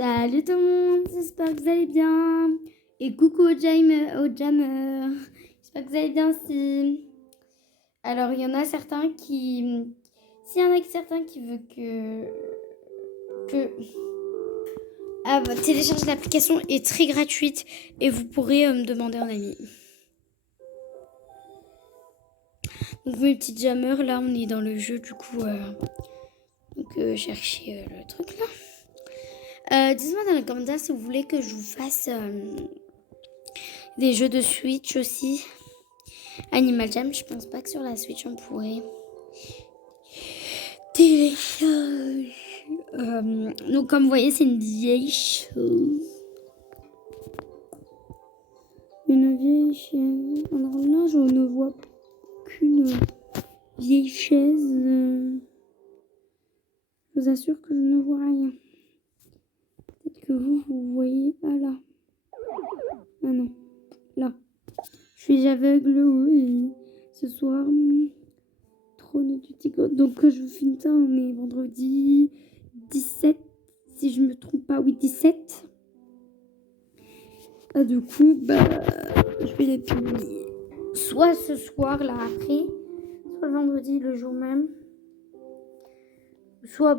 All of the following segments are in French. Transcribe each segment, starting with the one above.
Salut tout le monde, j'espère que vous allez bien. Et coucou aux jammers. J'espère que vous allez bien aussi. Alors, il y en a certains qui... S'il y en a certains qui veulent que... Ah, bah, télécharger l'application est très gratuite et vous pourrez me demander un ami. Donc, mes petits jammers, là, on est dans le jeu, du coup... chercher le truc, là. Dites-moi dans les commentaires si vous voulez que je vous fasse des jeux de Switch aussi. Animal Jam, je pense pas que sur la Switch on pourrait télécharger. Donc comme vous voyez, c'est une vieille chose. Une vieille chaise. Alors là, je ne vois qu'une vieille chaise. Je vous assure que je ne vois rien. Peut-être que vous voyez. Ah là. Ah non. Là. Je suis aveugle, oui. Ce soir, trône du tigre. Donc, je vous filme ça, on est vendredi 17, si je me trompe pas. Oui, 17. Ah, du coup, je vais les publier. Soit ce soir, là, après. Soit le vendredi, le jour même. Soit,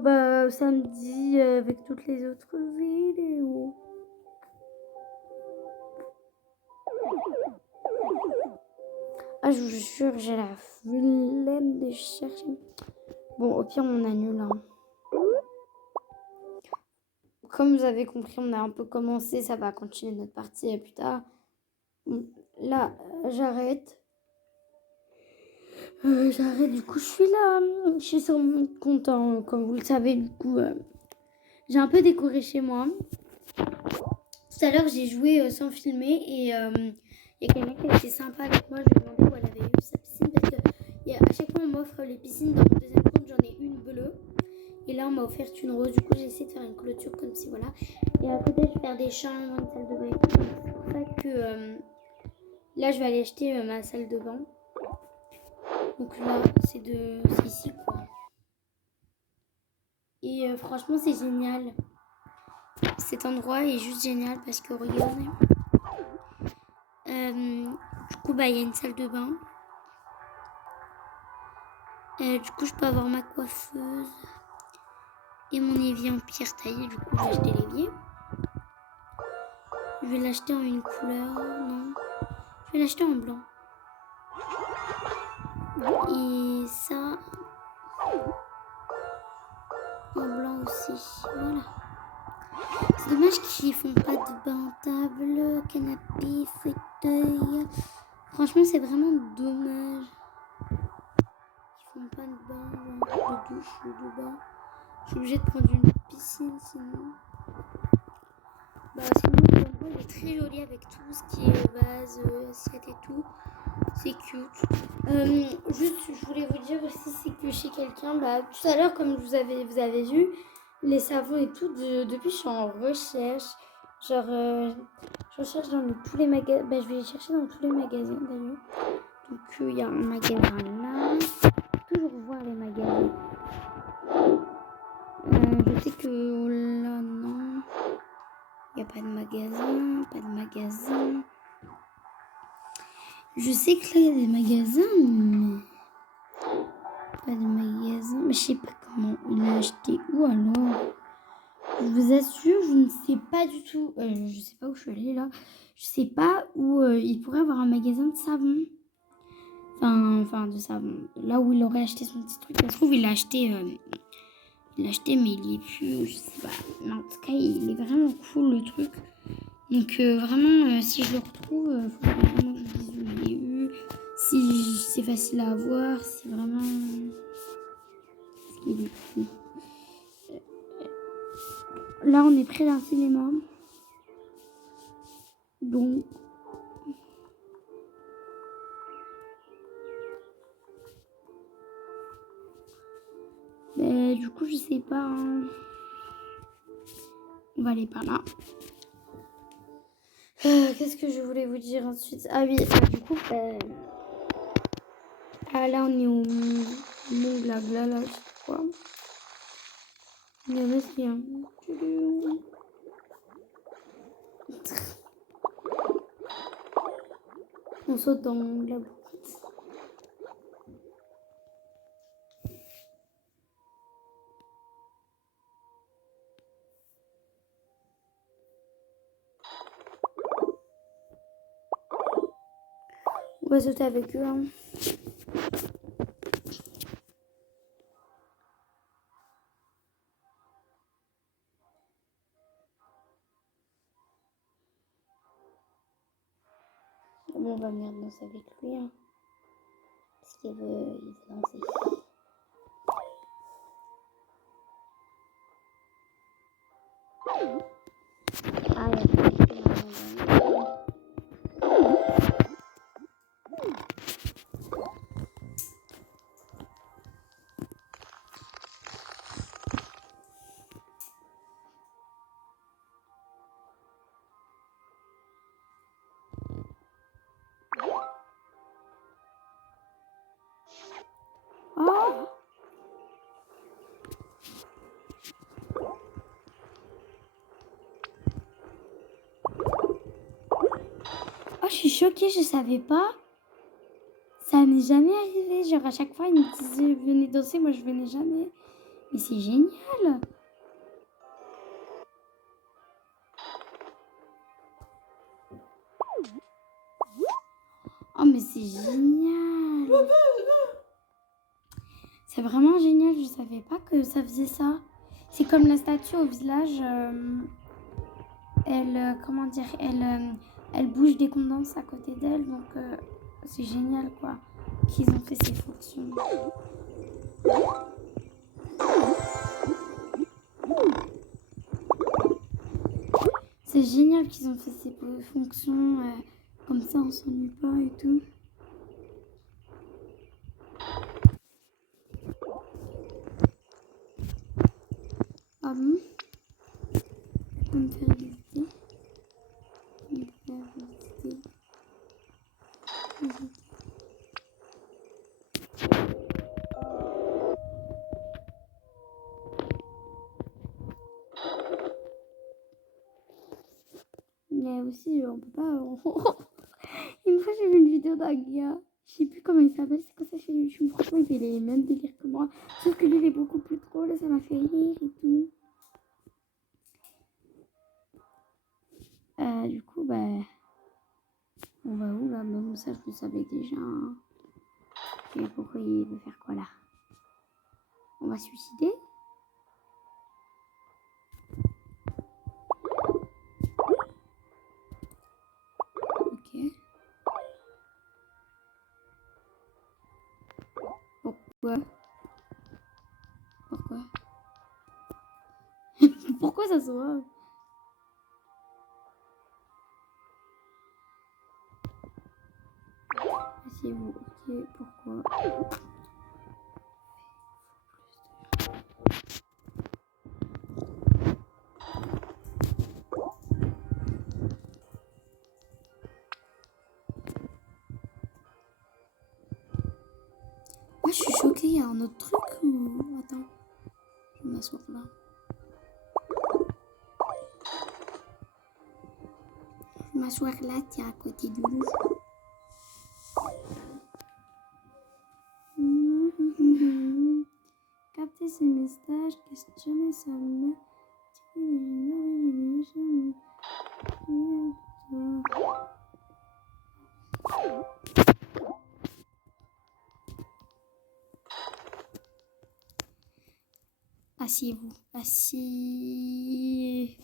samedi, avec toutes les autres vidéos. Ah, je vous jure, j'ai la flemme de chercher. Bon, au pire, on annule. Hein. Comme vous avez compris, on a un peu commencé. Ça va continuer notre partie plus tard. Là, j'arrête. J'arrête. Du coup, je suis là. Je suis sur mon compte. Hein, comme vous le savez, du coup, j'ai un peu décoré chez moi. Tout à l'heure, j'ai joué sans filmer. Et il y a quelqu'un qui était sympa avec moi. Je lui ai demandé où elle avait eu sa piscine. Parce que à chaque fois, on m'offre les piscines. Dans mon deuxième compte, j'en ai une bleue. Et là, on m'a offert une rose. Du coup, j'ai essayé de faire une clôture comme si, voilà. Et à côté, je vais faire des chambres, une salle de bain. C'est pour ça que là, je vais aller acheter ma salle de bain. Donc là, c'est ici, quoi. Et franchement, c'est génial. Cet endroit est juste génial parce que, regardez. Du coup, il y a une salle de bain. Du coup, je peux avoir ma coiffeuse. Et mon évier en pierre taillée. Du coup, je vais acheter l'évier. Je vais l'acheter en une couleur. Non. Je vais l'acheter en blanc. Et ça, en blanc aussi. Voilà. C'est dommage qu'ils font pas de bain table, canapé, fauteuil. Franchement, c'est vraiment dommage. Ils font pas de bain, de douche ou de bain. Je suis obligée de prendre une piscine sinon. Sinon, l'endroit il est très joli avec tout ce qui est vase, assiette et tout. C'est cute. Juste, je voulais vous dire aussi, c'est que chez quelqu'un, tout à l'heure, comme vous avez vu, les savons et tout, depuis je suis en recherche. Genre, je recherche dans tous les magasins. Je vais les chercher dans tous les magasins d'ailleurs. Donc, il y a un magasin là. Toujours voir les magasins. Je sais que là, non. Il n'y a pas de magasin. Pas de magasin. Je sais que là, il y a des magasins, mais... Pas de magasin. Mais je sais pas comment il a acheté. Où alors? Je vous assure, je ne sais pas du tout. Je sais pas où je suis allée là. Je sais pas où il pourrait avoir un magasin de savon. Enfin, de savon. Là où il aurait acheté son petit truc. Ça se trouve, il l'a acheté. Mais il est plus. Je sais pas. Mais en tout cas, il est vraiment cool le truc. Donc, vraiment, si je le retrouve, il faut vraiment que je dise où je l'ai eu. Si c'est facile à avoir. Si vraiment. Il est cool. Là, on est près d'un cinéma. Donc, du coup, je sais pas. Hein. On va aller par là. Qu'est-ce que je voulais vous dire ensuite? Ah oui, du coup, là, on est au Mont Blabla, là, je sais pas. Il y en a qui On saute dans la boîte. On va sauter avec eux. Hein. Bon, on va venir danser avec lui. Hein. Parce qu'il veut danser. Ah, il y a pas de oh! Oh, je suis choquée, je savais pas. Ça n'est jamais arrivé. Genre, à chaque fois, ils me disaient venez danser, moi je venais jamais. Mais c'est génial. Oh, mais c'est génial. C'est vraiment génial. Je savais pas que ça faisait ça. C'est comme la statue au village. Comment dire, elle bouge des condenses à côté d'elle. Donc, c'est génial, quoi. Qu'ils ont fait ces fonctions. C'est génial qu'ils ont fait ces fonctions. Comme ça, on s'ennuie pas et tout. Ah bon? On va me faire visiter. On va me faire visiter. Mais aussi, on peut pas... Une fois, j'ai vu une vidéo d'un gars. Je sais plus comment il s'appelle. C'est quoi sa chaîne YouTube? Franchement, il fait les mêmes délires que moi. Sauf que lui, il est beaucoup plus drôle. Ça m'a fait rire et tout. Du coup, bah... On va où, là? Bon, ça, je le savais déjà. Hein. Et pourquoi il veut faire quoi, là? On va se suicider? Ok. Pourquoi? Pourquoi? Pourquoi ça se voit? Asseyez-vous. Ok, pourquoi? Moi, je suis choquée. Il y a un autre truc ou... Attends. Je vais m'asseoir là. Je vais m'asseoir là, tiens, à côté du loup. Capter ces messages, questionner sa mère. Asseyez-vous. Asseyez.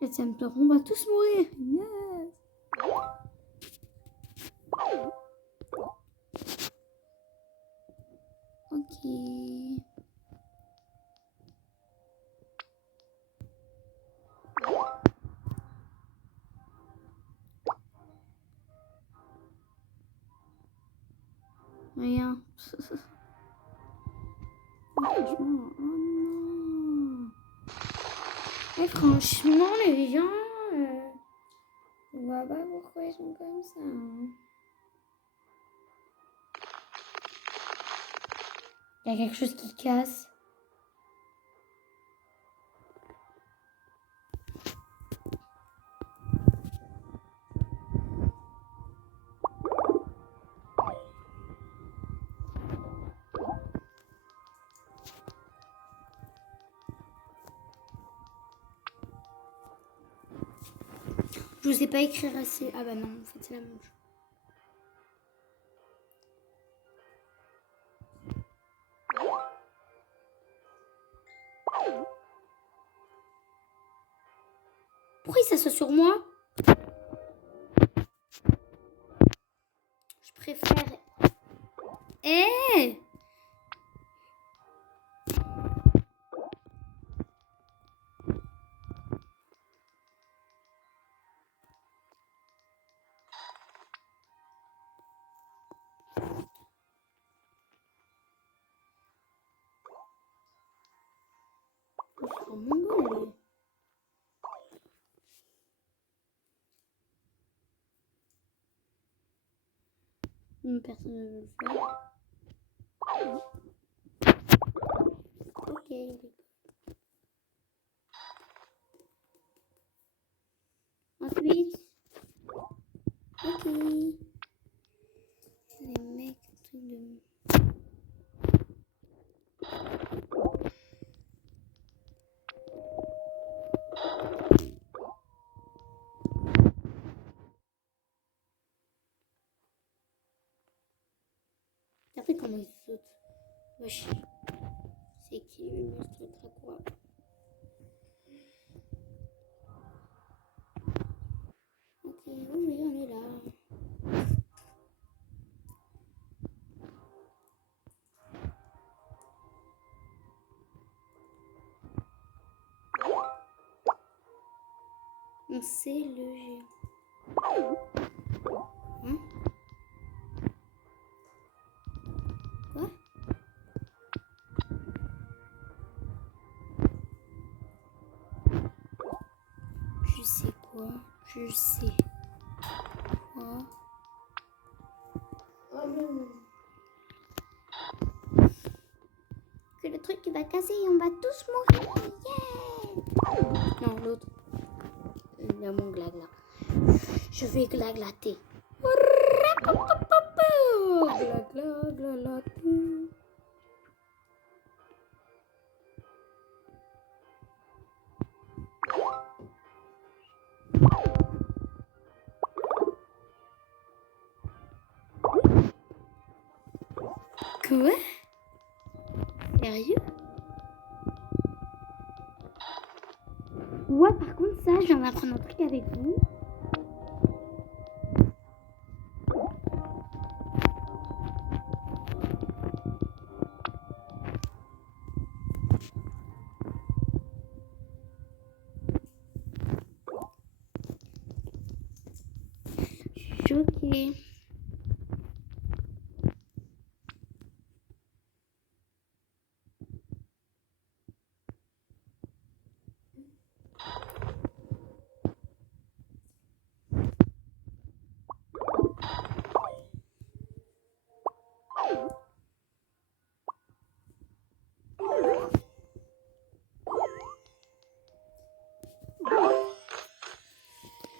Les symptômes, on va tous mourir. Yes. Ok. Rien. franchement, oh non. Mais franchement, les gens, je vois pas pourquoi ils sont comme ça. Hein. Il y a quelque chose qui casse. Je sais pas écrire assez. Ah bah non, en fait c'est la même chose. Pourquoi il s'assoit sur moi? Je préfère... Eh c'est un mongol. Personne ne veut le faire. Ok. Ensuite. Ok. Les mecs, truc de... Regardez comment il saute. Wesh. C'est qui le monstre très quoi? Ok, oui, on est là. On sait le G. Hein? Quoi? Je sais quoi? Je sais quoi? Oh non! Que le truc qui va casser et on va tous mourir! Yeah! Non, l'autre. Il a mon glagla. Je vais glaglater. Glaglater. Quoi? Sérieux? Ouais, par contre, ça, je viens d'apprendre un truc avec vous. Choquée.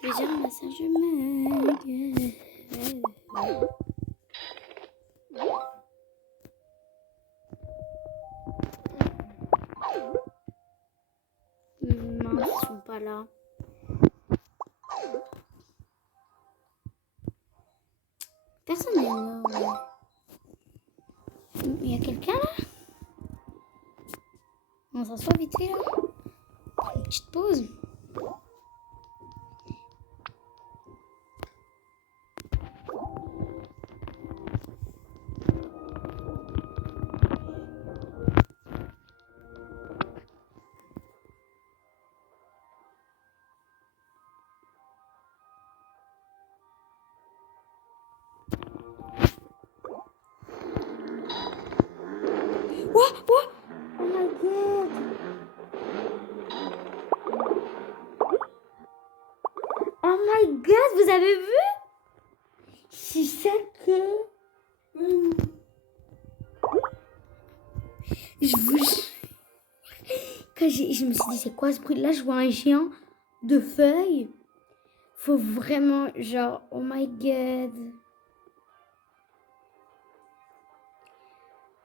Je vais dire un massage mag. Non, ils sont pas là. Personne n'est là. Ouais. Il y a quelqu'un là? On s'assoit vite fait là. Une petite pause. Ouah, ouah. vous avez vu? C'est ça que... Je vous... Je me suis dit, c'est quoi ce bruit? Là, je vois un géant de feuilles. Faut vraiment, genre, oh my god.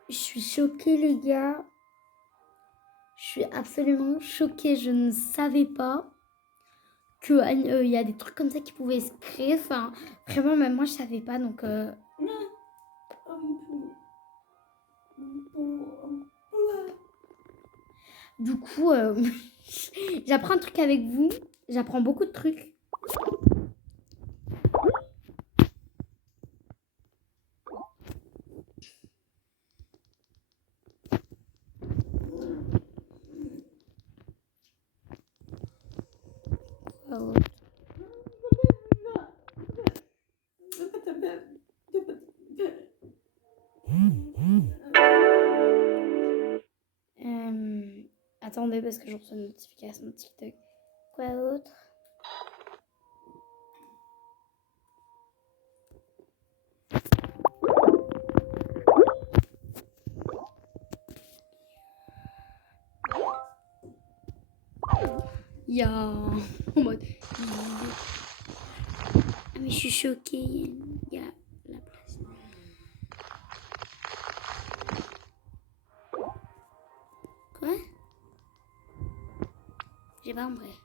Je suis choquée, les gars. Je suis absolument choquée. Je ne savais pas qu'il y a des trucs comme ça qui pouvaient se créer. Enfin, vraiment, même moi, je savais pas. Donc, du coup, j'apprends un truc avec vous. J'apprends beaucoup de trucs. Attendez, parce que je reçois une notification de TikTok. Quoi d'autre? Il y a en mode... Ah, mais je suis choquée. Il y a la place. Quoi? J'ai pas compris.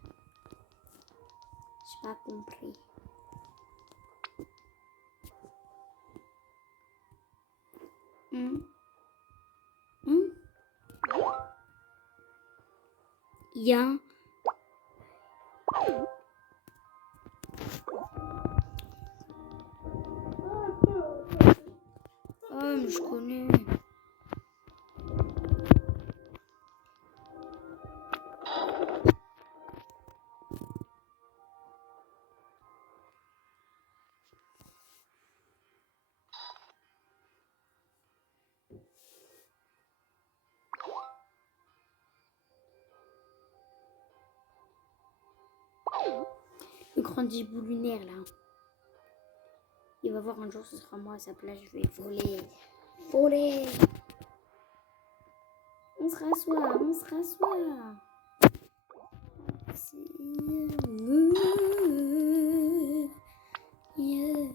J'ai pas compris. Il y a... Oh, mais je connais. Le grand dibou lunaire, là. Il va voir un jour, ce sera moi à sa place, je vais voler. Voler. On se rassoit, on se rassoit. Yeah.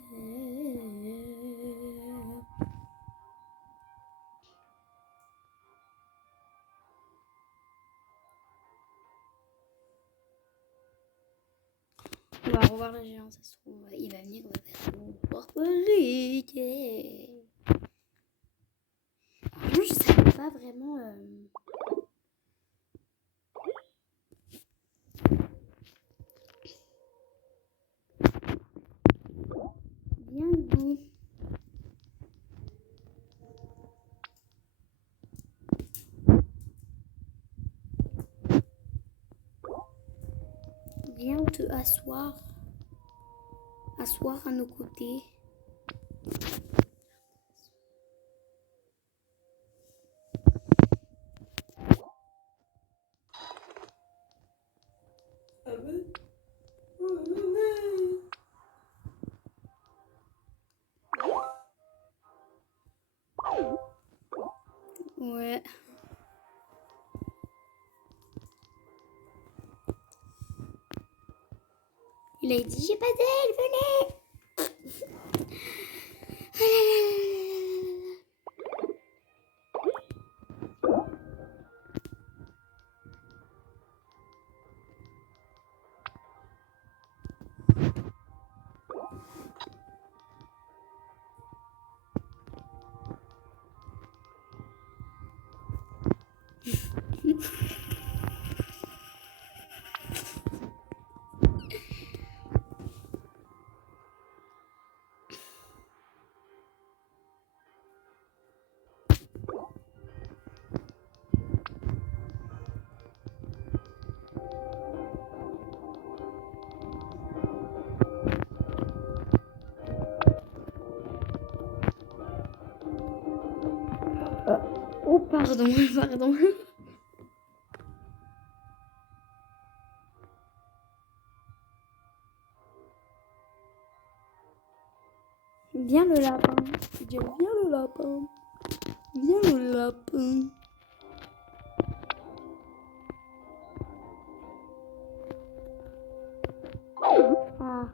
On va revoir le géant, ça se trouve. Il va venir, on va faire je savais pas vraiment. Bien dit. Viens te asseoir. Asseoir à nos côtés. Ouais. Il a dit j'ai pas d'elle, venez. Oh, pardon, pardon. Viens le lapin. Viens le lapin. Viens le lapin. Ah.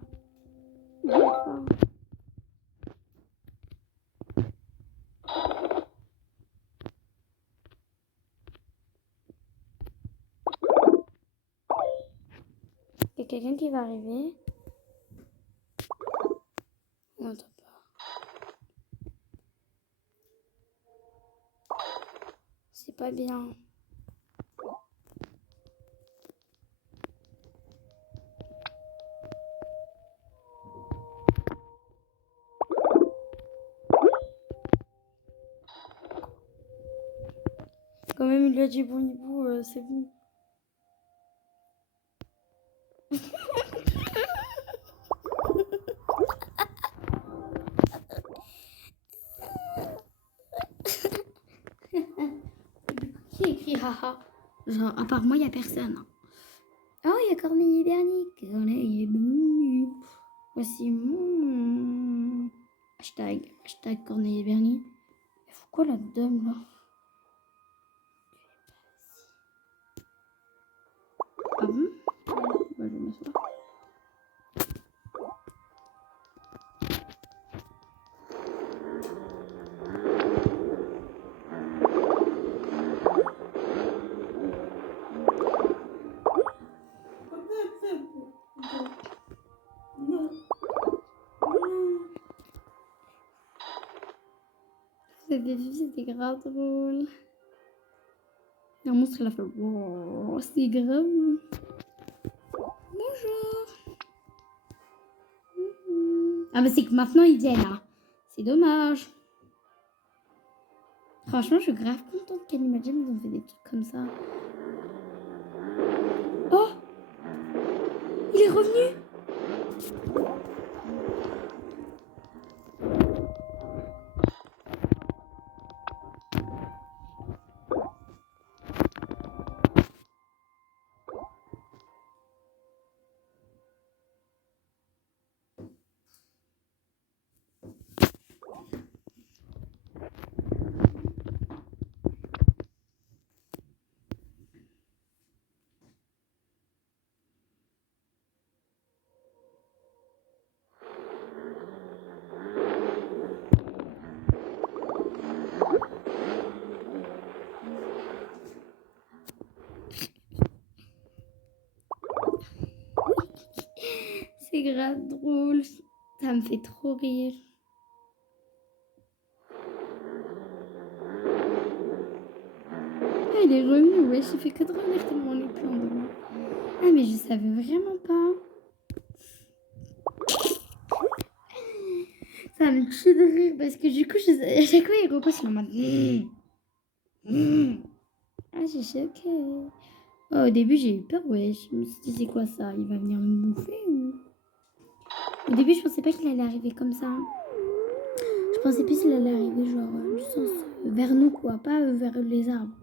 Il y a quelqu'un qui va arriver. On n'entend pas. C'est pas bien. Quand même, il lui a dit bon hibou, c'est bon. Qui écrit haha? Genre, à part moi, il n'y a personne. Oh, il y a Corneille et Bernie. Corneille et Bernie. Voici mon hashtag. Hashtag Corneille et Bernie. Il faut quoi la dame là? Ah bon? Bah, je vais m'asseoir. C'était grave drôle. Un monstre, il a fait wow, c'est grave. Bonjour. Ah, mais c'est que maintenant il vient là. C'est dommage. Franchement, je suis grave contente qu'Animal Jam nous ont fait des trucs comme ça. Oh, il est revenu. C'est grave drôle. Ça me fait trop rire. Ah, il est revenu, ouais, j'ai fait que de revenir tellement on est plus en demain. Ah, mais je savais vraiment pas. Ça me tue de rire parce que du coup, à chaque fois, il repasse en mode. Ah, j'ai choqué. Oh, au début, j'ai eu peur, ouais. Je me suis dit, c'est quoi ça? Il va venir nous bouffer ou. Au début, je pensais pas qu'il allait arriver comme ça. Je pensais plus qu'il allait arriver, genre, du sens vers nous, quoi, pas vers les arbres.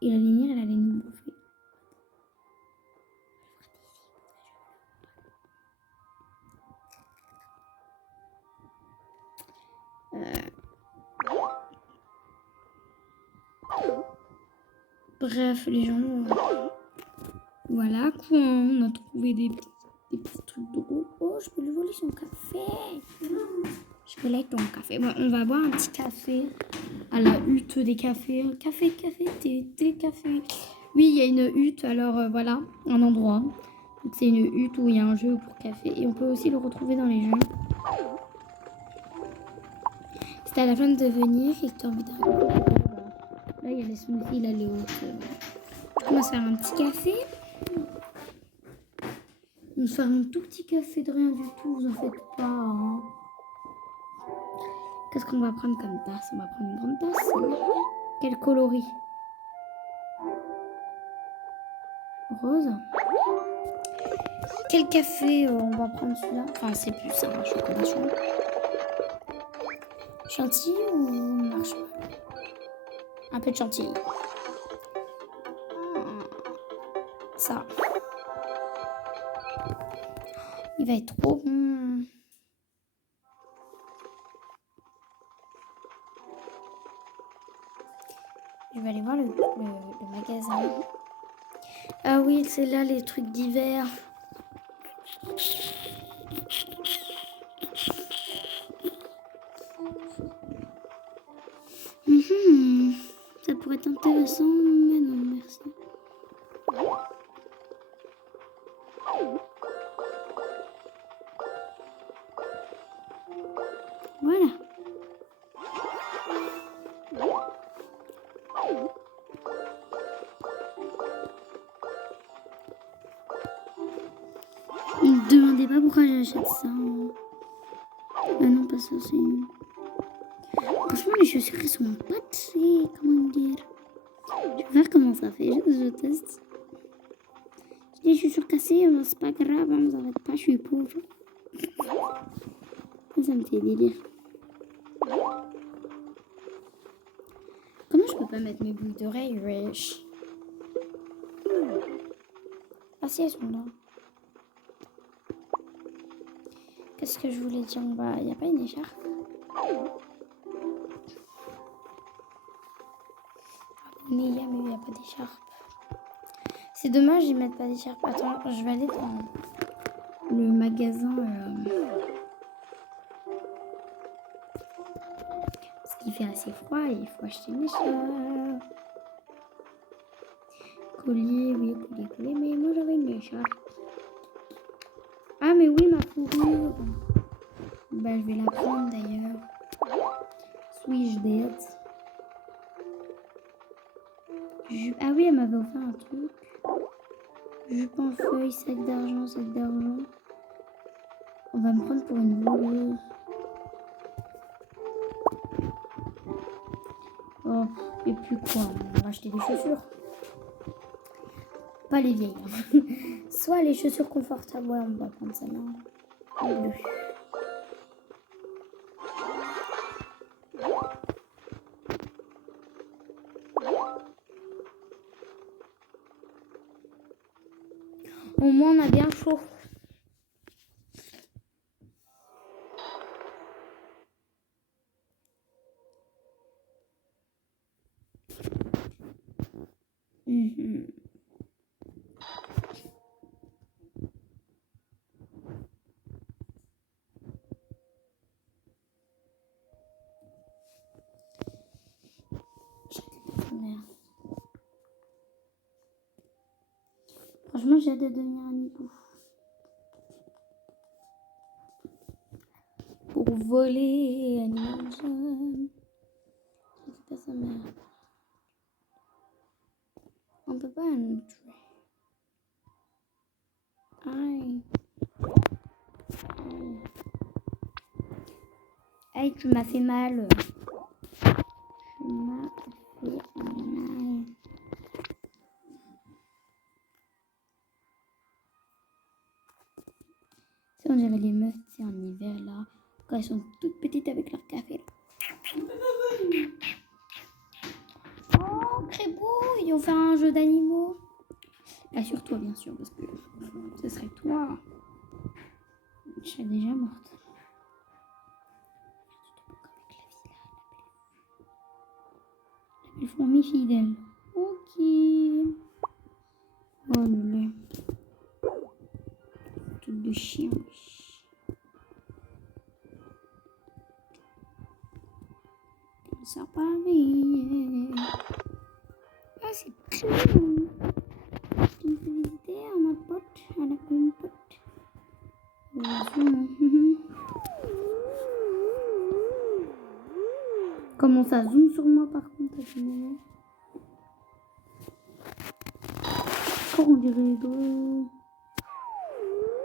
Il allait venir, il allait nous bouffer. Bref, les gens. Voilà quoi, on a trouvé des petits trucs drôles. Oh, je peux lui voler son café. Je peux ton café. Bon, on va boire un petit café à la hutte des cafés. Café, thé, café. Oui, il y a une hutte, alors voilà, un endroit. C'est une hutte où il y a un jeu pour café. Et on peut aussi le retrouver dans les jeux. C'était à la fin de venir et que tu as envie de regarder. Là, il y a les smoothies, là, les autres. On va se faire un petit café. On va se faire un tout petit café de rien du tout, vous en faites pas. Hein. Qu'est-ce qu'on va prendre comme tasse? On va prendre une grande tasse. Quel coloris? Rose. Quel café on va prendre celui-là? Enfin, c'est plus ça, un chocolat chaud. Chantilly ou marshmallow? Un peu de chantilly. Ça. Il va être trop bon. vais aller voir le magasin. Ah oui, c'est là les trucs d'hiver. Ça pourrait être intéressant, mais non, merci. Voilà. Ne me demandez pas pourquoi j'achète ça. Ah non, pas ça, c'est... Franchement, les chaussures, elles sont pas très... Comment dire? Je vais voir comment ça fait, je teste. J'ai des chaussures cassées, c'est pas grave, on s'arrête pas, je suis pauvre. Ça me fait délire. Comment je peux pas mettre mes boucles d'oreilles, wesh? Ah si, elles sont là. Qu'est-ce que je voulais dire? Bah, il n'y a pas une écharpe. Mais il n'y a pas d'écharpe. C'est dommage, ils mettent pas d'écharpe. Attends, je vais aller dans le magasin. Parce qu'il fait assez froid et il faut acheter une écharpe. Collier, oui, collier, mais moi j'avais une écharpe. Ah, mais oui, ma fourrure. Bah, je vais la prendre d'ailleurs. Suis-je bête? Ah oui, elle m'avait offert un truc. Jupe en feuille, sac d'argent, sac d'argent. On va me prendre pour une voleuse. Oh, et puis quoi? On va acheter des chaussures. Pas les vieilles. Soit les chaussures confortables. Ouais, on va prendre celle-là. En bleu. Au moins, on a bien chaud. Franchement, j'ai hâte de devenir un hibou. Pour voler, animal jaune. C'est pas sa mère. On peut pas entrer. Aïe. Aïe, tu m'as fait mal. Tu m'as fait mal. On dirait les meufs, c'est en hiver là, quand elles sont toutes petites avec leur café. Oh, très beau, ils ont fait un jeu d'animaux. Assure-toi bien sûr, parce que ce serait toi. Je serais déjà morte. La belle fourmi fidèle. Ok. Oh le truc de chien. Ça paraît. Ah, c'est très mignon. Tu me fais visiter à ma pote, à la compote. Comment ça zoome sur moi par contre à ce moment? Oh, on dirait de...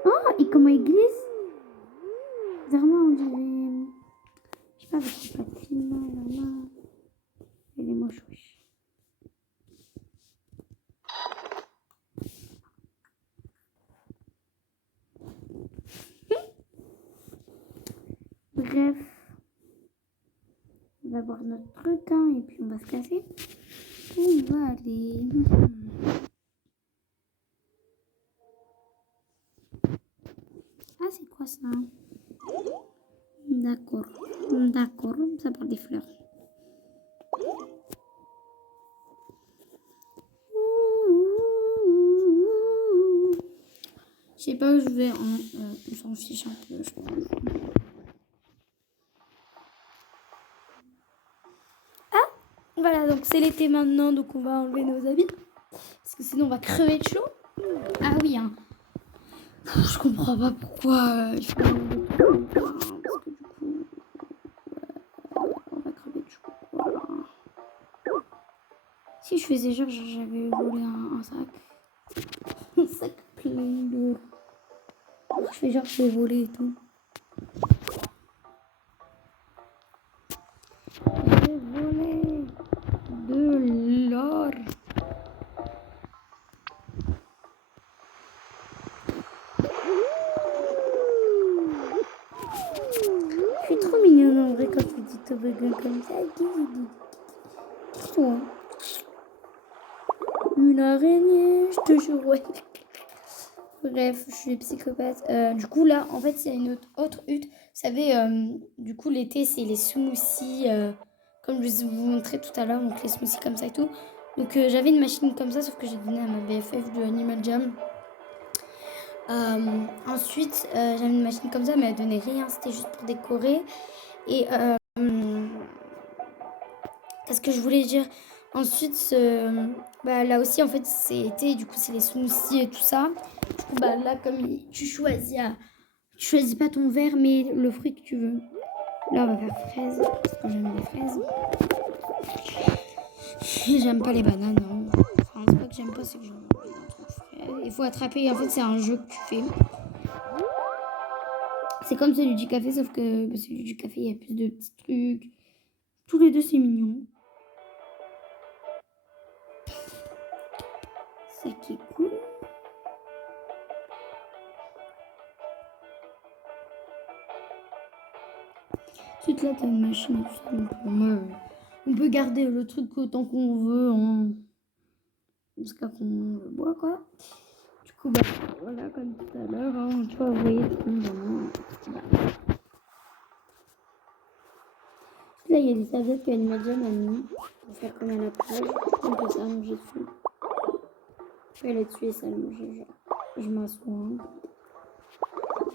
Oh, et comment il glisse? Vraiment, on dirait... Je sais pas, avec les patines, là. Elle est moche, wesh. Bref. On va voir notre truc, hein, et puis on va se casser. Où on va aller? Ah, c'est quoi ça? D'accord, ça parle des fleurs. pas où je vais, hein. On s'en fiche un peu, je pense. Ah, voilà, donc c'est l'été maintenant, donc on va enlever nos habits. Parce que sinon on va crever de chaud. Ah oui, hein. Je comprends pas pourquoi il faut enlever tout, quoi, hein, parce que du coup, on va crever de chaud, quoi. Si je faisais genre j'avais volé un sac. Un sac plein d'or. Je fais genre j'ai volé et tout. J'ai volé de l'or. Je suis trop mignonne en vrai quand je fais du toboggan comme ça. Toi. Une araignée, je te jure, ouais. Bref, je suis psychopathe. Du coup, là, en fait, il y a une autre hutte. Vous savez, du coup, l'été, c'est les smoothies, comme je vous montrais tout à l'heure, donc les smoothies comme ça et tout. Donc, j'avais une machine comme ça, sauf que j'ai donné à ma BFF du Animal Jam. Ensuite, j'avais une machine comme ça, mais elle donnait rien, c'était juste pour décorer. Et qu'est-ce que je voulais dire? Ensuite, là aussi, en fait, c'est été, du coup, c'est les smoothies et tout ça. Du coup, là, comme tu choisis pas ton verre, mais le fruit que tu veux. Là, on va faire fraise, parce que j'aime les fraises. Et j'aime pas les bananes, hein. Enfin, c'est pas que j'aime pas, c'est que j'aime pas un truc frais. Il faut attraper, en fait, c'est un jeu que tu fais. C'est comme celui du café, sauf que celui du café, il y a plus de petits trucs. Tous les deux, c'est mignon. Ça qui est cool. Ensuite, là, t'as une machine et tout ça. Donc, on peut garder le truc autant qu'on veut, hein, jusqu'à qu'on le boit, quoi. Du coup, voilà, comme tout à l'heure, hein, tu vois, vous voyez, tout le monde. Voilà. Là, il y a des serviettes que Animal Jam a mis pour faire comme à la plage. On peut s'allonger dessus. Je vais aller dessus et s'allonger, genre. Je m'assois. Hein.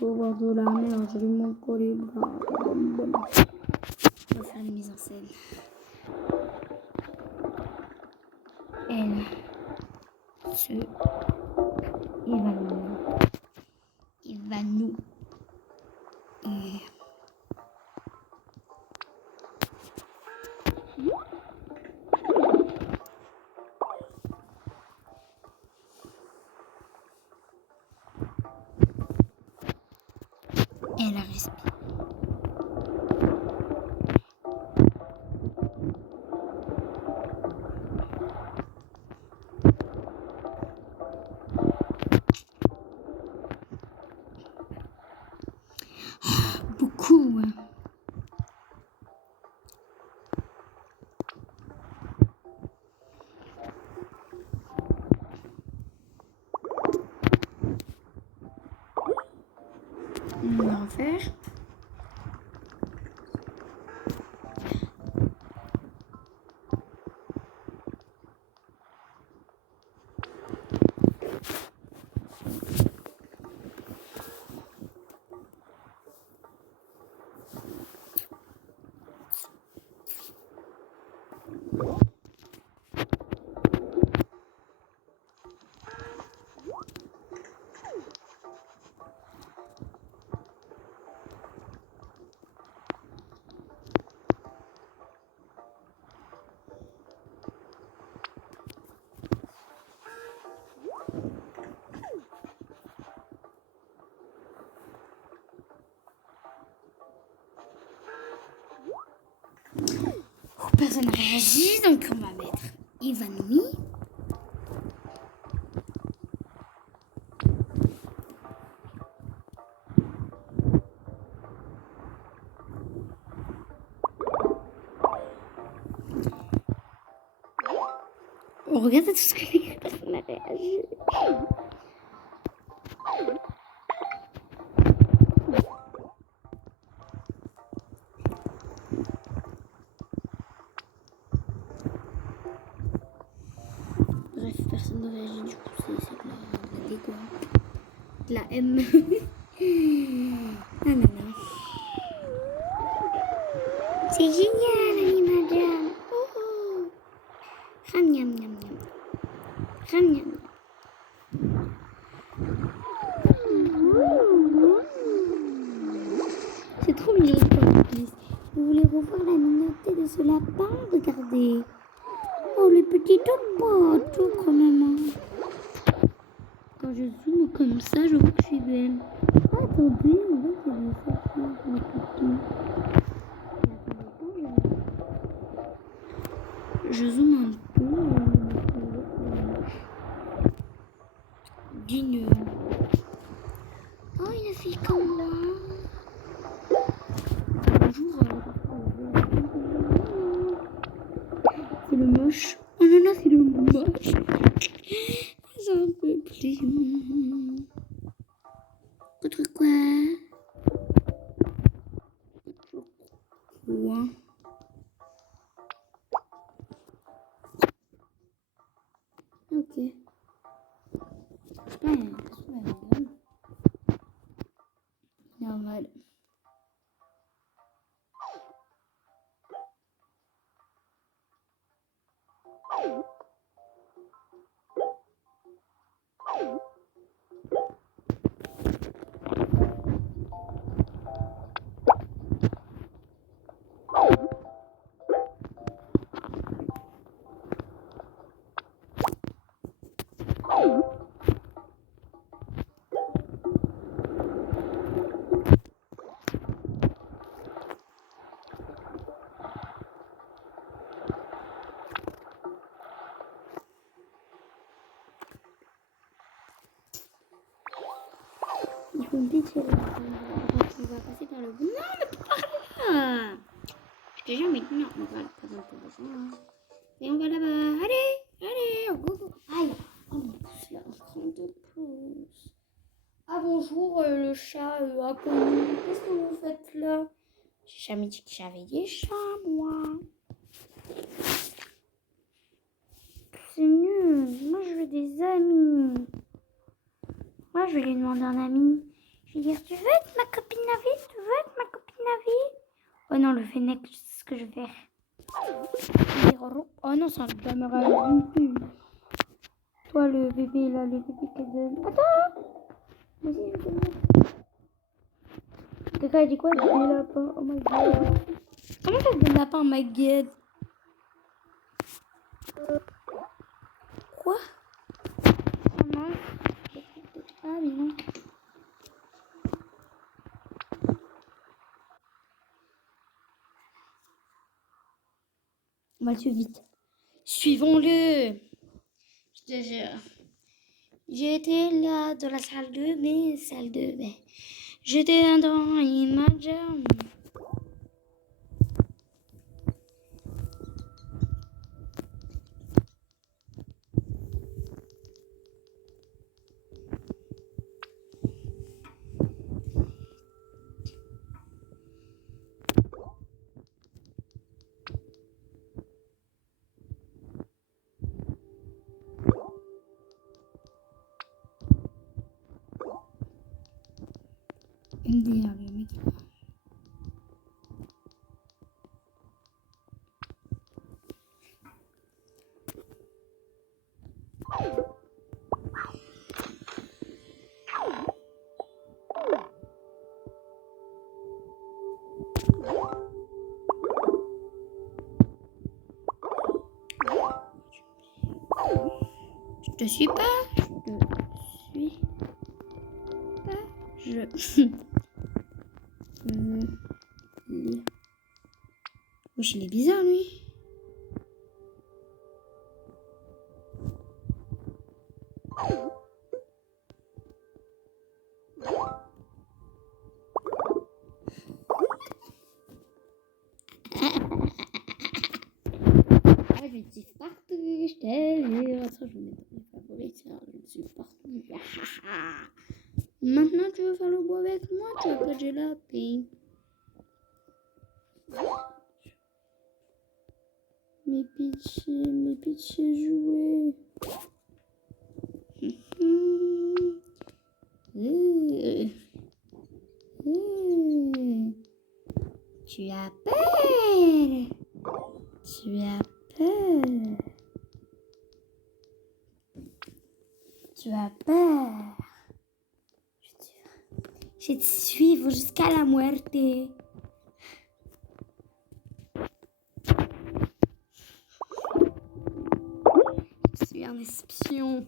Au bord de la mer, je vais mon coller. On va faire une mise en scène. Elle se évanouit. Et elle respire. Beaucoup. On va refaire. Personne n'a réagi, donc on va mettre évanoui. Regardez tout ce que personne n'a réagi. Bref, personne ne réagit, du coup c'est de la dégo. De la M. Ah, non, non. C'est génial, Anima Jam. Oh. Ram, yam, yam, yam. Ram, yam. C'est trop mignon comme plus. Vous voulez revoir la mignonneté de ce lapin? Regardez. Oh, le petit top tout quand même. Quand je zoome comme ça, je vois que je suis belle. Ah, attendez, on voit qu'il y a des affaires, mon toutou. Je zoome un peu. Digne. Oh, une fille comme moi. Bonjour. C'est le moche. Oh non, non, c'est le moche. C'est un peu plus. Autre quoi? Quoi? Ok. Normal. Il faut vite faire. On va passer par le bout. Non, mais pas par là. Je t'ai jamais dit non. On va la présenter besoin. Et on va là-bas. Allez, on go. Aïe. Oh, mon pouce là, un cran de pouce. Ah bonjour le chat inconnu. Qu'est-ce que vous faites là? J'ai jamais dit que j'avais des chats, moi. C'est nul. Moi, je veux des amis. Moi, je vais lui demander un ami. Je vais dire, tu veux être ma copine la vie? Tu veux être ma copine la vie? Oh non, le fennec, c'est ce que je vais faire. Je vais dire, oh non, c'est un caméra. Toi, le bébé, là, le bébé qu'elle donne. Attends! Vas-y, je vais te mettre. Quelqu'un a dit quoi? Des lapins. Oh my god. Comment ça, des lapins? Oh my god. Quoi? Oh non. Ah, mais non. On va le suivre vite. Suivons-le. Je te jure. J'étais là dans la salle de bain. J'étais dans Imagine. MDR, le mec. Je te suis pas. Je suis pas. Je lire. Wesh, il est bizarre lui. Ah, je suis partout, je t'aime. Attends, je vais mettre mes favoris, je suis partout. Maintenant, tu veux faire le bois avec moi? Tu vas pas j'ai la paix. Mes petits jouets. Tu as peur. Tu as peur. Tu as peur. Je vais te suivre jusqu'à la muerte. Je suis un espion.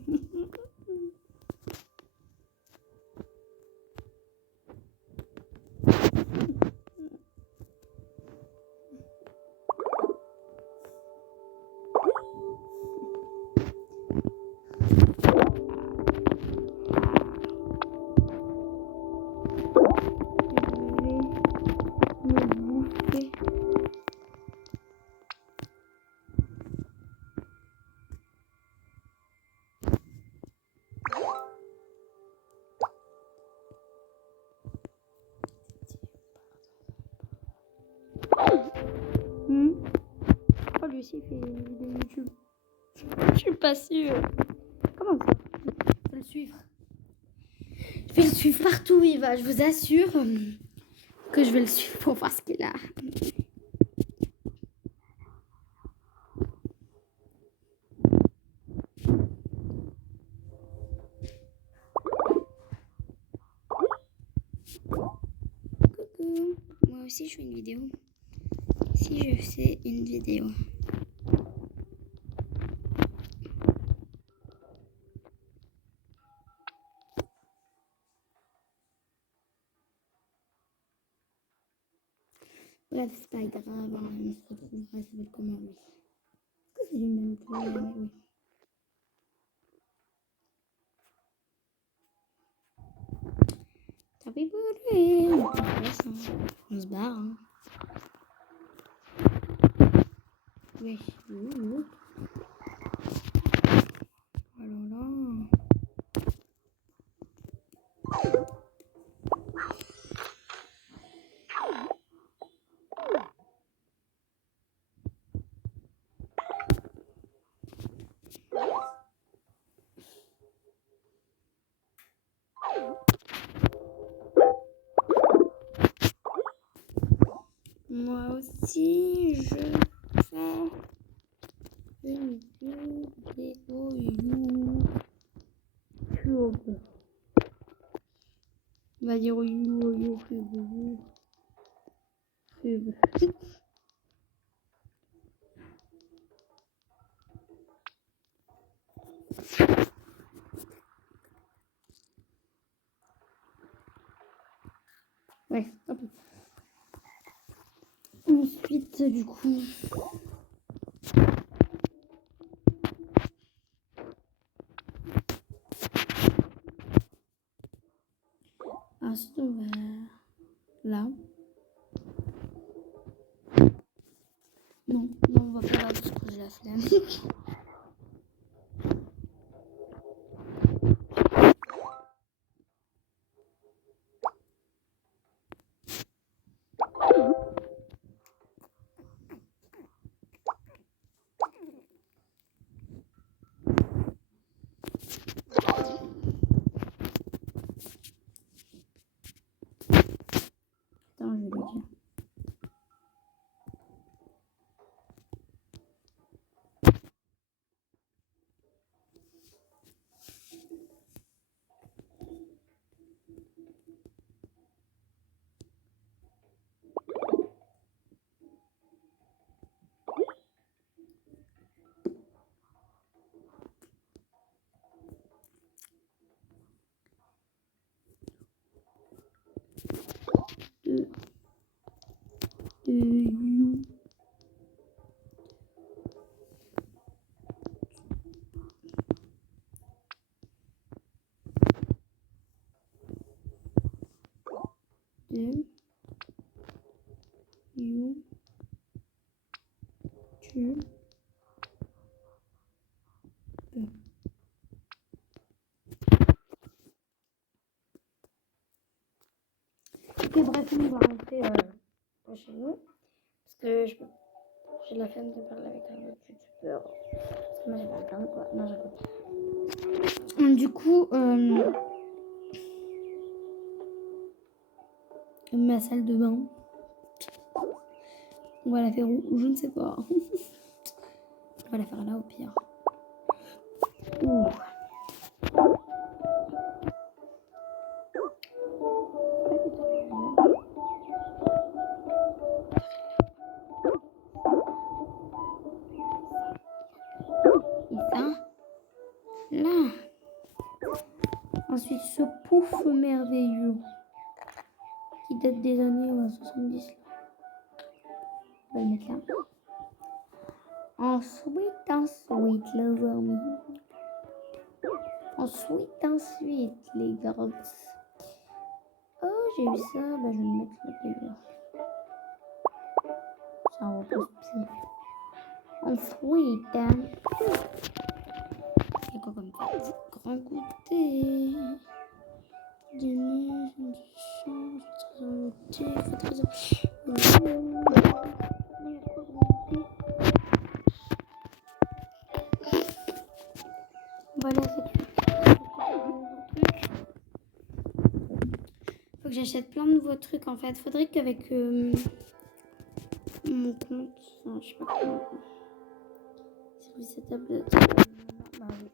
Oh, lui aussi fait des vidéos YouTube. Je suis pas sûre. Comment ça? Je vais le suivre. Je vais le suivre partout où il va. Je vous assure que je vais le suivre pour voir ce qu'il a. Coucou. Moi aussi, je fais une vidéo. Si je fais une vidéo. Bref, c'est pas grave, hein, on se retrouvera, ça va être comment, oui. Est-ce que c'est lui-même que oui. T'as pris pour lui. On se barre, hein. Oui. Alors là. Moi aussi, je fais une vidéo YouTube. On va dire YouTube. Ouais, hop. Ensuite, du coup... Ensuite, on va... Là. Non, on va pas là parce que j'ai la flemme. Attends, je vais le dire. You. You. Tu. Ok, bref, on va rentrer chez nous. Parce que j'ai la flemme de parler avec un autre youtubeur. Parce que moi j'ai pas le temps, quoi. Non, j'avoue. Du coup, ma salle de bain. On va la faire où? Je ne sais pas. On va la faire là au pire. Ouh. Et ça, là. Ensuite, ce pouf merveilleux qui date des années 70. Là. On va le mettre là. Ensuite, les amis. Ensuite, les gars. Oh, j'ai eu ça. Bah, je vais le mettre là d'ailleurs. Ça repose bien. Ensuite, il y a quoi comme fête? Grand goûter. Dîner, de chance, voilà, faut que j'achète plein de nouveaux trucs en fait. Faudrait qu'avec mon compte, enfin, je sais pas comment. Service à tablette. Bah oui.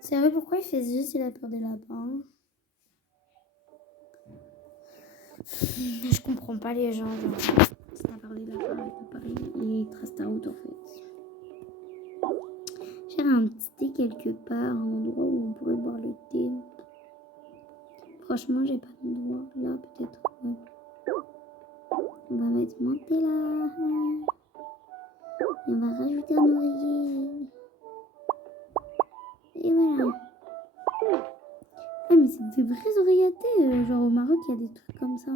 Sérieux, pourquoi il fait juste il a peur des lapins? Je comprends pas les gens, genre. C'est à peur des lapins, il peut pas rien. Il est très stout en fait. J'ai un petit thé quelque part, un endroit où on pourrait boire le thé. Franchement, j'ai pas d'endroit. Là, peut-être. Ouais. On va mettre mon thé là. Et on va rajouter un oreiller. Et voilà. Ah, mais c'est des vrais oreillers à thé. Genre au Maroc, il y a des trucs comme ça.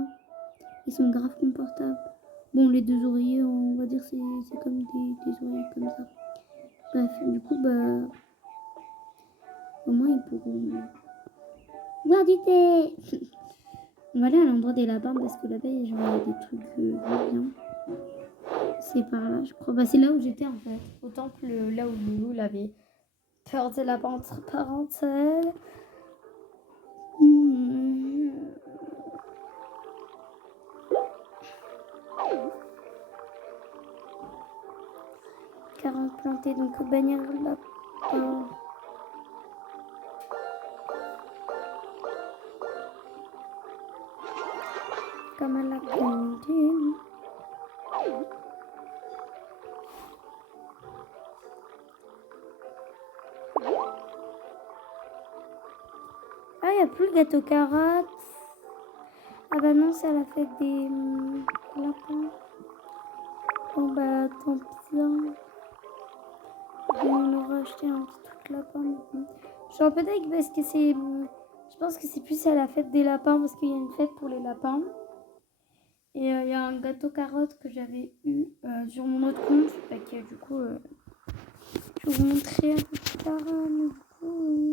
Ils sont grave confortables. Bon, les deux oreillers, on va dire, c'est comme des oreillers comme ça. Bref, du coup, bah. Au moins, ils pourront boire du thé. On va aller à l'endroit des lapins parce que là-bas, il y a des trucs bien. C'est par là, je crois. Bah, c'est là où j'étais en fait. Au temple, là où Loulou avait peur des lapins parentales. 40 plantés, donc bannière lapin. Comme à la cantine. Ah, il n'y a plus le gâteau carotte. Ah bah non, c'est à la fête des lapins. Bon bah tant pis. On aura acheté un petit truc lapin. Je suis un peu deg parce que c'est... Je pense que c'est plus à la fête des lapins parce qu'il y a une fête pour les lapins. Et il y a un gâteau carotte que j'avais eu sur mon autre compte. Que, du coup, je vais vous montrer un peu plus tard. Du coup,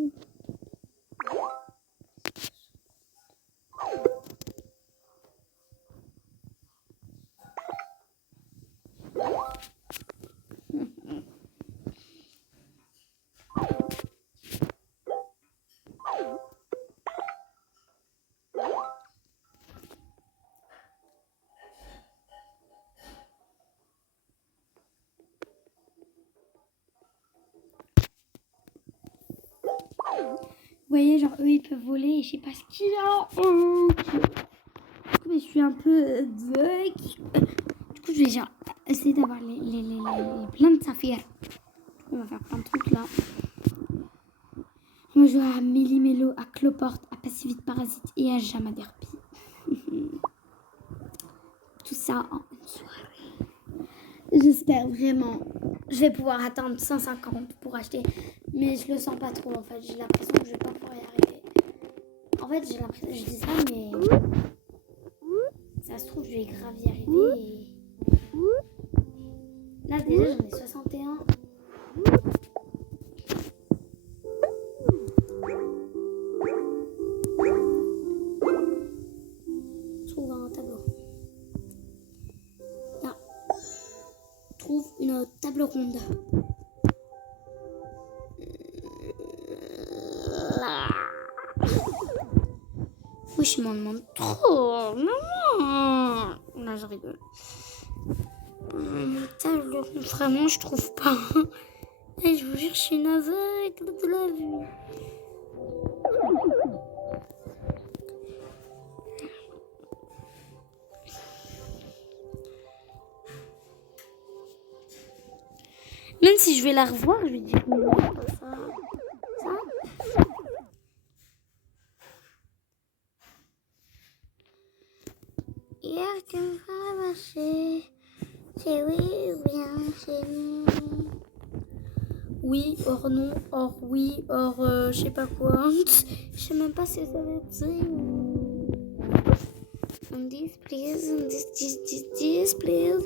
vous voyez, genre eux ils peuvent voler et je sais pas ce qu'il y a. Mais je suis un peu deg. Du coup, je vais genre essayer d'avoir les plein de saphirs. On va faire plein de trucs là. On va jouer à Méli-Mélo, à Cloporte, à Passivite Parasite et à Jamaderpie. Tout ça en une soirée. J'espère vraiment. Je vais pouvoir atteindre 150 pour acheter. Mais je le sens pas trop en fait. J'ai l'impression que je vais pas pouvoir y arriver. En fait, j'ai l'impression, je dis ça, mais ça se trouve, je vais grave y arriver. Et... Là, déjà, j'en ai 61. Trouve un tableau. Là. Trouve une table ronde. Là. Oui, je m'en demande trop. Maman. Là, je rigole. Table ronde, vraiment, je trouve pas. Et je vous jure, je suis navrée avec de la vue. Même si je vais la revoir, je vais dire mais non, c'est pas ça. Ça. Hier, tu me feras marcher. C'est oui ou bien c'est non. Oui, or non, or oui, or je sais pas quoi. Je sais même pas ce que ça veut dire. On this please, on this please.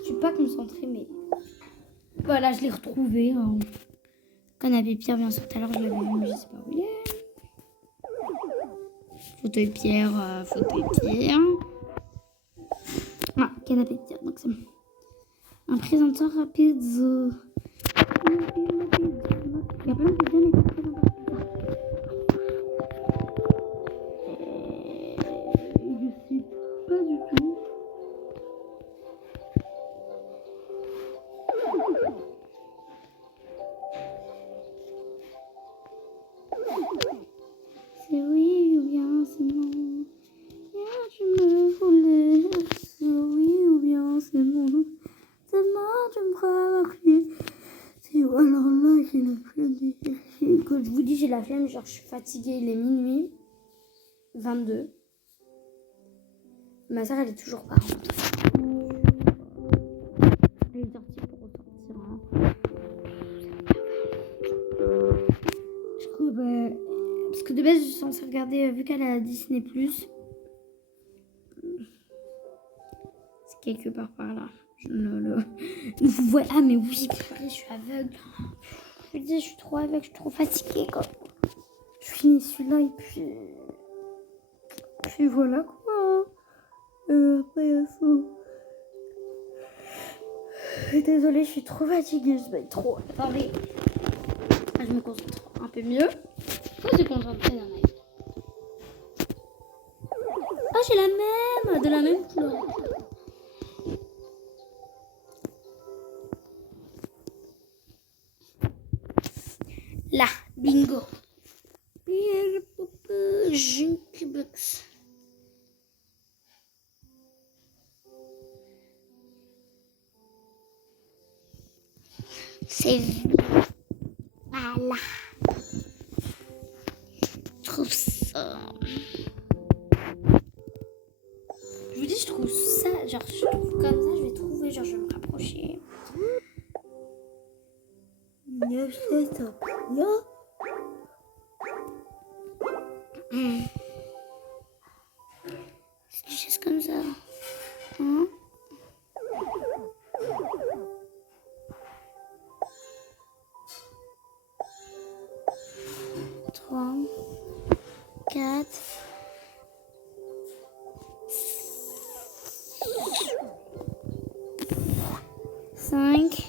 Je suis pas concentrée, mais voilà, je l'ai retrouvé. Hein. Canapé Pierre, bien sûr, tout à l'heure je l'avais vu, mais je sais pas où il est. Fauteuil Pierre, fauteuil Pierre. Ah, canapé Pierre, donc c'est bon. Un présenteur rapide. Il y a plein de pizzas, mais pas de présenteur rapide. Je sais pas du tout. C'est oui ou bien c'est non. Hier tu me voulais. C'est oui ou bien c'est non. Demain tu me feras marcher. C'est alors là j'ai la flemme. Quand je vous dis j'ai la flemme, genre je suis fatiguée, il est minuit 22. Ma soeur elle est toujours pas rentrée. Elle est sortie pour ressortir. Hein. Je crois parce que de base je suis censée regarder vu qu'elle a Disney+. C'est quelque part par là. Vous voyez, ah mais oui, je suis aveugle. Je dis, je suis trop aveugle, je suis trop fatiguée quoi. Je finis celui-là et puis voilà quoi. Après ça. Désolée, je suis trop fatiguée, je vais être trop. Attendez, je me concentre un peu mieux. Faut se concentrer dans la vie. Ah, j'ai la même, de la même couleur. Là, bingo. Junkbox. C'est voilà. Je trouve ça. Je vous dis, je trouve ça. Genre, je trouve comme ça, je vais trouver. Genre, je vais me rapprocher. C'est ça. C'est des choses comme ça. Hein? 3, 4, 5,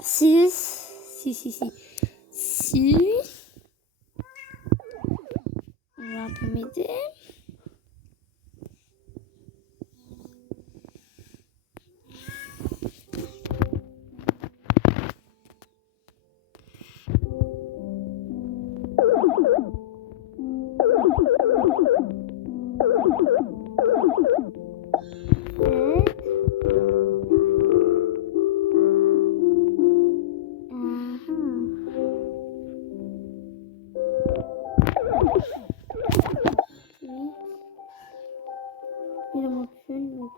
6. On va un peu m'aider. Il manque une, donc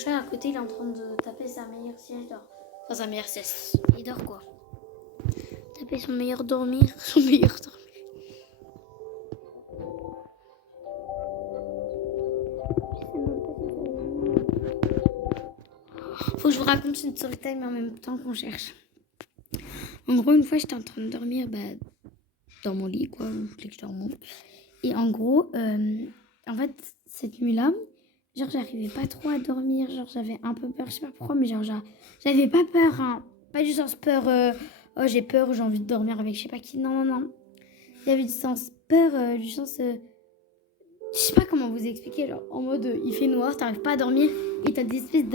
chat à côté, il est en train de taper sa meilleure sieste. Enfin, sa meilleure sieste. Il dort quoi? Taper son meilleur dormir. Son meilleur dormir. Faut que je vous raconte une story time en même temps qu'on cherche. En gros, une fois, j'étais en train de dormir dans mon lit, quoi. Je voulais que je dorme. Et en gros, en fait, cette nuit-là, genre, j'arrivais pas trop à dormir. Genre, j'avais un peu peur. Je sais pas pourquoi, mais genre, j'avais pas peur, hein. Pas du sens peur, oh, j'ai peur, j'ai envie de dormir avec je sais pas qui. Non, non, non. J'avais du sens peur, du sens... je sais pas comment vous expliquer, genre, en mode, il fait noir, t'arrives pas à dormir, et t'as des espèces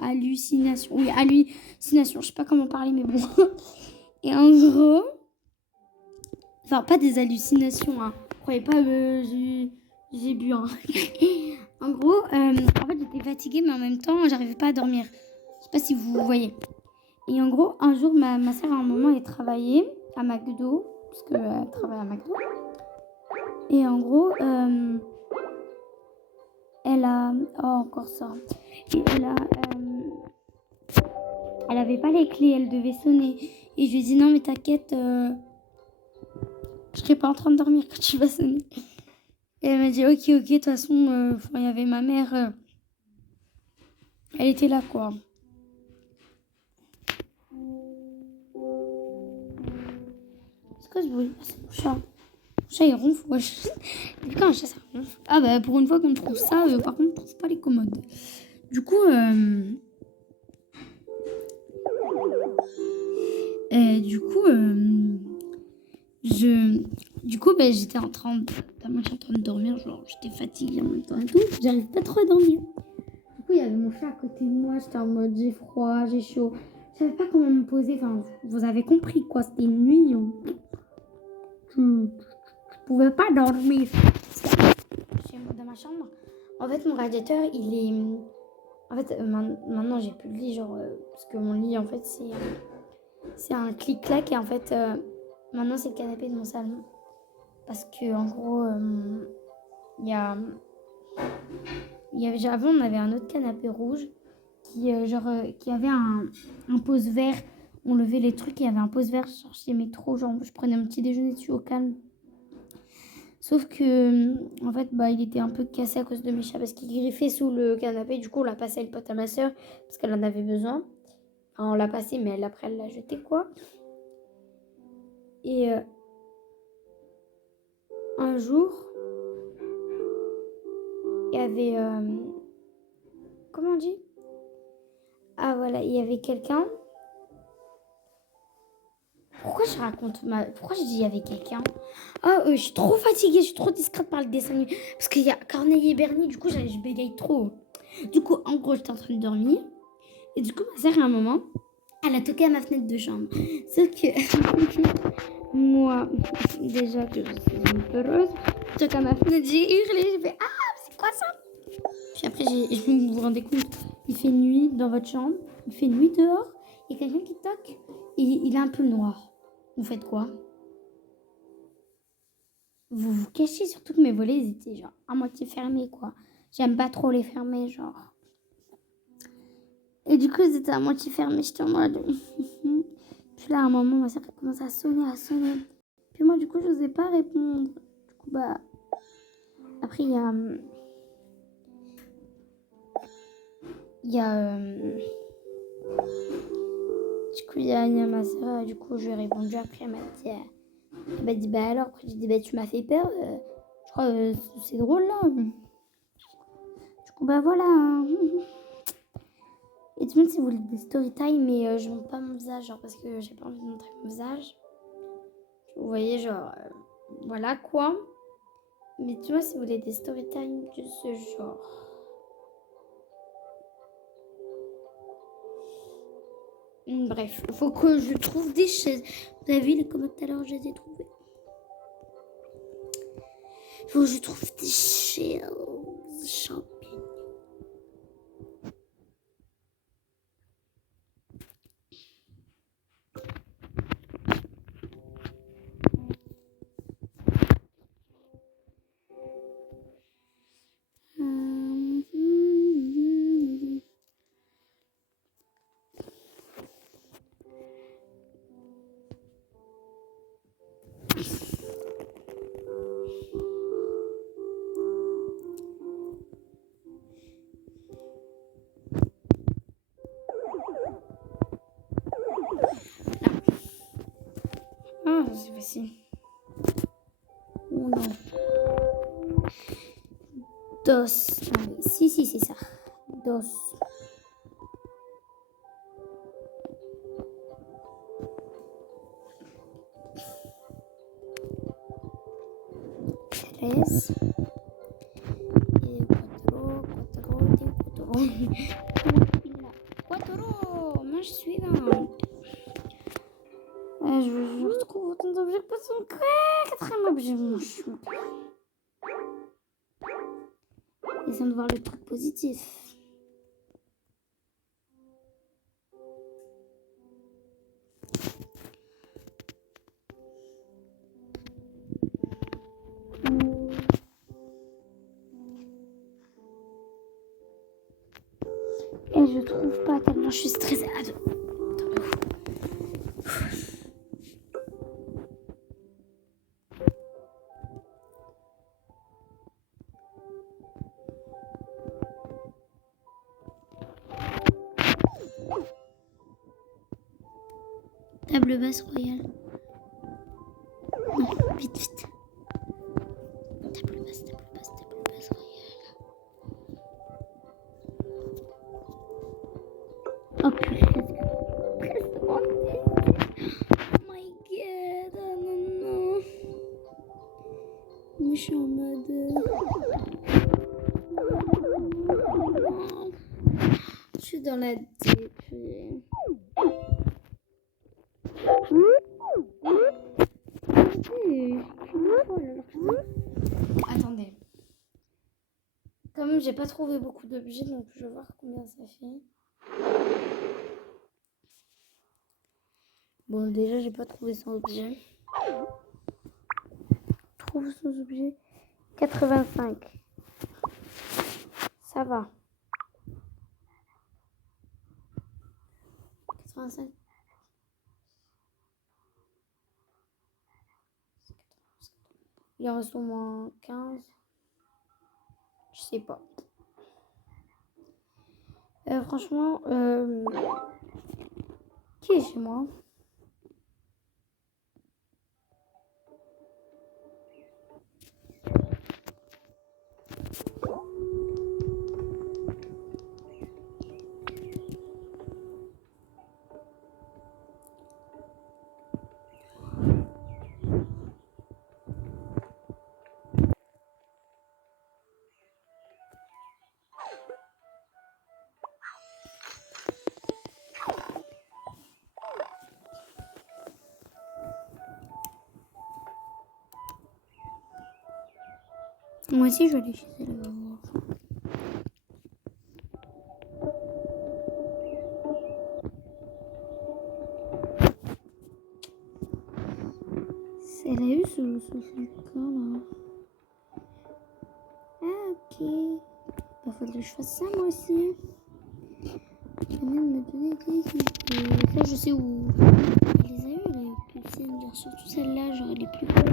hallucinations. Oui, hallucinations, je sais pas comment parler, mais bon. Et en gros... Enfin, pas des hallucinations, hein. Croyez pas, j'ai bu, hein. En gros, en fait, j'étais fatiguée, mais en même temps, j'arrivais pas à dormir. Je sais pas si vous voyez. Et en gros, un jour, ma soeur, à un moment, elle travaillait à McDo, parce qu'elle travaille à McDo. Et en gros, elle a... Oh, encore ça. Et elle avait pas les clés, elle devait sonner. Et je lui ai dit, non, mais t'inquiète, je serai pas en train de dormir quand tu vas sonner. Et elle m'a dit, ok, de toute façon, il y avait ma mère, elle était là, quoi. C'est quoi ce bruit? Ah, c'est mon chat. Mon chat, il ronfle, wesh. Depuis quand un chat, ça ronfle? Ah bah, pour une fois qu'on trouve ça, par contre, on trouve pas les commodes. Du coup, j'étais en train de dormir, genre j'étais fatiguée en même temps et tout, j'arrive pas trop à dormir. Du coup, il y avait mon chat à côté de moi, j'étais en mode j'ai froid, j'ai chaud. Je savais pas comment me poser, enfin, vous avez compris quoi, c'était une nuit où je pouvais pas dormir. Dans ma chambre, en fait, mon radiateur, il est... En fait, maintenant, j'ai plus de lit, genre, parce que mon lit, en fait, c'est un clic-clac et en fait, maintenant, c'est le canapé de mon salon. Parce que en gros, avant on avait un autre canapé rouge qui avait un pose vert. On levait les trucs et il y avait un pose vert. Genre, j'aimais trop, genre je prenais mon petit déjeuner dessus au calme. Sauf que en fait il était un peu cassé à cause de mes chats parce qu'il griffait sous le canapé. Du coup on l'a passé à le pote à ma soeur parce qu'elle en avait besoin. Enfin, on l'a passé mais après elle l'a jeté quoi. Et un jour il y avait... comment on dit? Ah voilà, il y avait quelqu'un. Pourquoi je dis il y avait quelqu'un? Ah, je suis trop fatiguée, je suis trop discrète par le dessin animé. Parce qu'il y a Corneille et Bernie, du coup je bégaye trop. Du coup, en gros, j'étais en train de dormir. Et du coup, ma sœur, à un moment, elle a toqué à ma fenêtre de chambre. Sauf que moi, déjà que je suis une peureuse, je toque à ma fenêtre, j'ai hurlé, j'ai fait ah, c'est quoi ça? Puis après, vous vous rendez compte, il fait nuit dans votre chambre, il fait nuit dehors, il y a quelqu'un qui toque, et il est un peu noir. Vous faites quoi? Vous vous cachez, surtout que mes volets ils étaient genre à moitié fermés, quoi. J'aime pas trop les fermer, genre. Et du coup, ils étaient à moitié fermés, j'étais en mode... Puis là, à un moment, ma soeur commence à sonner. Puis moi, du coup, je n'osais pas répondre. Du coup, après, il y a... Du coup, il y a ma soeur, du coup, je lui ai répondu. Après, elle m'a dit, bah alors, après, j'ai dit, tu m'as fait peur. Je crois c'est drôle, là. Du coup, voilà. Hein. Et tout le monde, si vous voulez des story time, mais je montre pas mon visage, genre, parce que j'ai pas envie de montrer mon visage. Vous voyez, genre, voilà, quoi. Mais tu vois, si vous voulez des story time de ce genre... Bref, faut que je trouve des chaises. Vous avez vu les commentaires tout à l'heure, je les ai trouvées. Faut que je trouve des chaises champignons. ici. Oh non. Dos. Ah oui, si, c'est ça. Dos. Tres. Quattro. Manche suivante. Je retrouve autant d'objets que possible. Quatrième objet. Essayons de voir le truc positif. Et je trouve pas tellement je suis stressée. Table basse royale. Non, vite. Table basse royale. Oh putain. Oh my god, non. Moi je suis en mode. Je suis dans la dépri. Attendez. Comme j'ai pas trouvé beaucoup d'objets, donc je vais voir combien ça fait. Bon, déjà, j'ai pas trouvé 100 objets. Trouve 100 objets. 85. Ça va. 85. Il en reste au moins 15. Je sais pas. Franchement, qui est chez moi? Moi aussi, je vais aller chez elle. Elle a eu ce truc-là, là. Ah, ok. Bah, faudrait que je fasse ça, moi aussi. Je vais même me donner des idées. Ça, je sais où. Elle les a eu, là, Christine. Surtout celle-là, genre, elle est plus cool.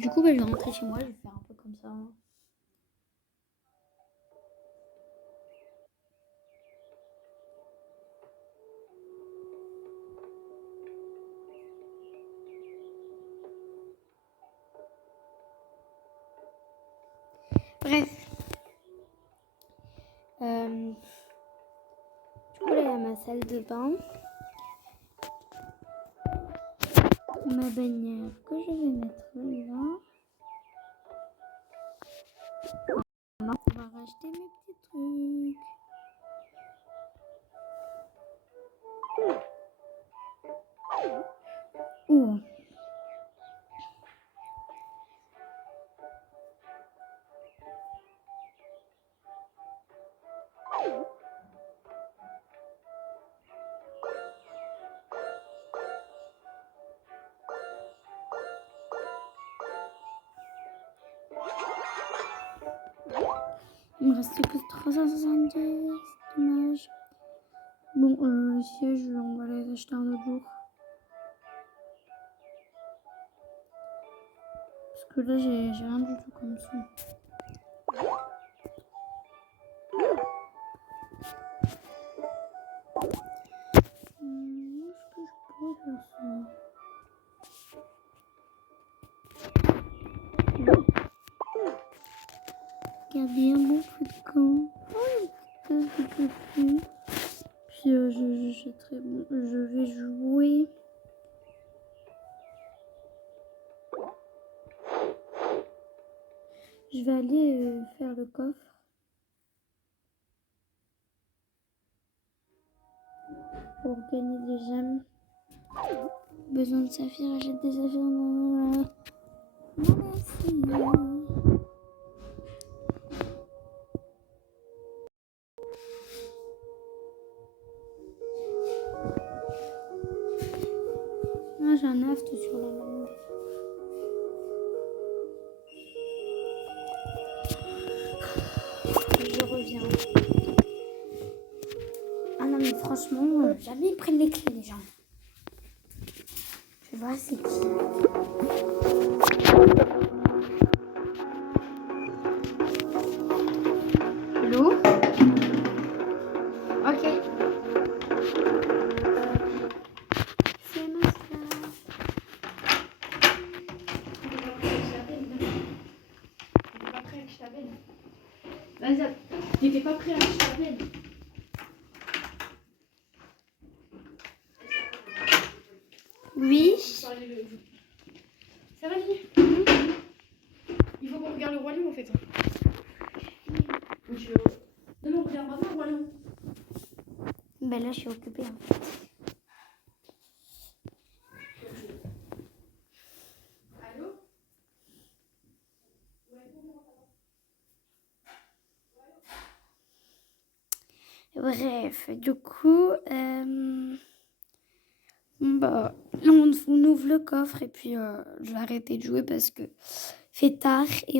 Du coup, bah, je vais rentrer chez moi, je vais faire un peu comme ça. Bref. Du coup, là, il y a ma salle de bain. Ma bannière que je vais mettre là. On va racheter mes petits trucs. Ouh. Il me reste que 370. Dommage. Bon, les sièges, on va les acheter un autre jour. Parce que là, j'ai rien du tout comme ça. Est-ce que je pourrais faire ça? Regardez un bon feu de camp. Oh, une petite tasse de café. Puis j'achèterai, bon, je vais jouer. Je vais aller faire le coffre. Pour gagner des gemmes. Besoin de saphir, achète des saphirs. Non, merci. Ah, j'ai un aft sur la langue. Je reviens. Ah non, mais franchement, jamais ils prennent les clés, les gens. Je vais voir c'est qui. Hello? Ok. C'est ma star. T'étais pas prêt à que je t'appelle. Oui. Ça va, Lily? Il faut qu'on regarde le Roi Lion en fait. Non, mais on regarde maintenant le Roi Lion. Ben là, je suis occupée en fait. Allô? Bref, du coup, bah, là, on ouvre le coffre et puis je vais arrêter de jouer parce que fait tard et